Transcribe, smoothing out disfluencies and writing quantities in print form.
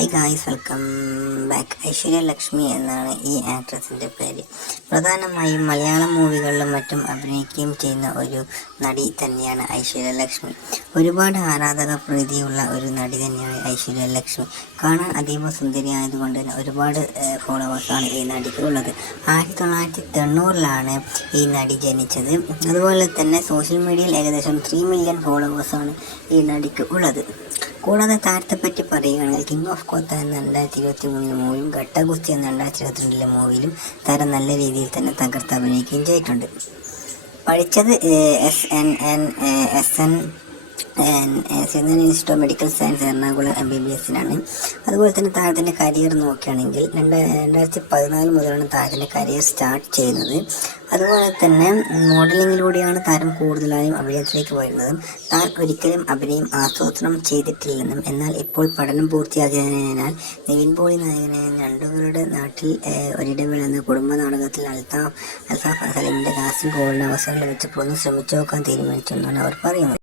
Hi guys, welcome back. Aishwarya Lakshmi എന്നാണ് ഈ ആക്ട്രസിൻ്റെ പേര്. പ്രധാനമായും മലയാളം മൂവികളിലും മറ്റും അഭിനയിക്കുകയും ചെയ്യുന്ന ഒരു നടി തന്നെയാണ് ഐശ്വര്യ ലക്ഷ്മി. ഒരുപാട് ആരാധക പ്രീതിയുള്ള ഒരു നടി തന്നെയാണ് ഐശ്വര്യ ലക്ഷ്മി. കാണാൻ അതീവ സുന്ദരിയായതുകൊണ്ട് തന്നെ ഒരുപാട് ഫോളോവേഴ്സാണ് ഈ നടിക്ക് ഉള്ളത്. 1990-ലാണ് ഈ നടി ജനിച്ചത്. അതുപോലെ തന്നെ സോഷ്യൽ മീഡിയയിൽ ഏകദേശം 3 മില്യൺ ഫോളോവേഴ്സാണ് ഈ നടിക്ക് ഉള്ളത്. കൂടാതെ താരത്തെപ്പറ്റി പറയുകയാണെങ്കിൽ കിങ് ഓഫ് കോത്ത എന്ന 2023 മൂവിയും ഘട്ടഗുസ്തി എന്ന 2022 മൂവിയിലും താരം നല്ല രീതിയിൽ തന്നെ തകർത്ത് അഭിനയിക്കുകയും ചെയ്തിട്ടുണ്ട്. പഠിച്ചത് institute of medical science Ernakulam MBBS-ലാണ്. അതുപോലെ തന്നെ താരത്തിൻ്റെ കരിയർ നോക്കുകയാണെങ്കിൽ 2014 മുതലാണ് താരത്തിൻ്റെ കരിയർ സ്റ്റാർട്ട് ചെയ്യുന്നത്. അതുപോലെ തന്നെ മോഡലിങ്ങിലൂടെയാണ് താരം കൂടുതലായും അഭിനയത്തിലേക്ക് വരുന്നതും. താൻ ഒരിക്കലും അഭിനയം ആസൂത്രണം ചെയ്തിട്ടില്ലെന്നും എന്നാൽ ഇപ്പോൾ പഠനം പൂർത്തിയാക്കിയതിനാൽ നിവിൻ പോളി നായകനായ ഞണ്ടുകളുടെ നാട്ടിൽ ഒരിടവേള എന്ന കുടുംബ നാടകത്തിൽ അൽതാഫ് സലീമിൻ്റെ കാസ്റ്റിംഗ് കോളിന് അവസരം ലഭിച്ചപ്പോൾ ഒന്ന് ശ്രമിച്ചു നോക്കാൻ തീരുമാനിച്ചു എന്നാണ് അവർ പറയുന്നത്.